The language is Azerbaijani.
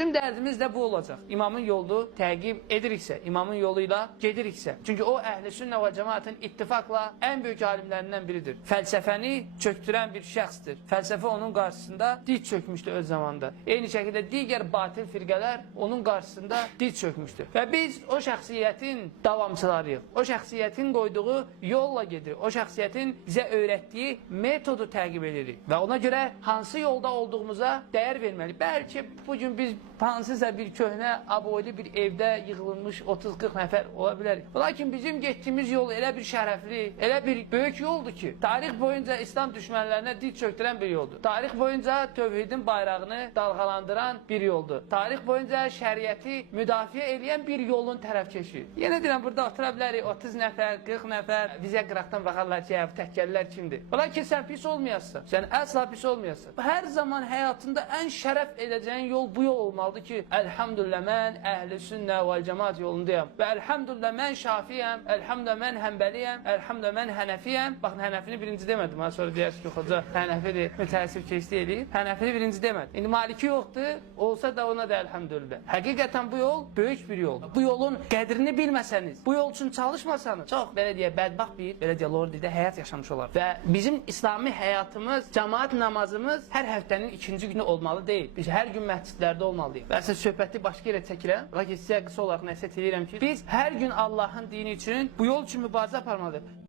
bizim dərdimiz də bu olacaq. İmamın yolunu təqib ediriksə, imamın yoluyla gediriksə. Çünki o əhl-i sünnə və cəmaətin ittifaqla ən böyük alimlərindən biridir. Fəlsəfəni çöktürən bir şəxsdir. Fəlsəfə onun qarşısında diz çökmüşdü öz zamanda. Eyni şəkildə digər batil firqələr onun qarşısında diz çökmüşdü. Və biz o şəxsiyyətin davamçılarıyıq. O şəxsiyyətin qoyduğu yolla gedirik. O şəxsiyyətin bizə öyrətdiyi metodu təqib edirik. Və ona görə hansı yolda olduğumuza dəyər verməliyik. Bəlkə bugün biz hansısa bir köhnə aboylu bir evdə yığılmış 30-40 nəfər ola bilərik. Lakin bizim getdiyimiz yol elə bir şərəfli, elə bir böyük yoldur ki, tarix boyunca İslam düşmənlərinə diz çöktürən bir yoldur. Tarix boyunca tövhidin bayrağını dalğalandıran bir yoldur. Tarix boyunca şəriəti müdafiə edən bir yolun tərəfkeşi. Yenə deyirəm, burada otura bilərik 30 nəfər, 40 nəfər, bizə qıraqdan baxarlar ki, təkkəllər kimdir? Lakin sən pis olmayasın, sən əsla pis olmayasın. Hər zaman həyatında ən şərəf edəcəyin yol bu yol olmalıdır ki, əlhamdülillah mən əhl-i sünnə və cəmaət yolundayam və əlhamdülillah mən şafiyəm, əlhamdülillah mən həmbəliyəm, əlhamdülillah mən hənəfiyəm. Baxın, hənəfini birinci demədim, sonra deyərsiniz ki, xoca hənəfidir, mütəəssif keçdi eləyib. Hənəfini birinci demədim. İndi maliki yoxdur, olsa da ona da əlhamdülillah. Həqiqətən bu yol böyük bir yoldur. Bu yolun qədrini bilməsəniz, bu yol üçün çalışmasanız, çox belə deyə bədbaxt bir, belə deyə lordidə həyat yaşamış olar. Və bizim İslami həyatımız, cəmaət namazımız hər həftənin ikinci günü olmalı deyil. Biz hər gün məscidlərdə olmalıyıq. Və əslində söhbəti başqa yerə çəkirəm. Lakin sizə qısa olaraq nəsihət edirəm ki, biz hər gün Allahın dini üçün bu yol üçün mübarizə aparmalıyıq.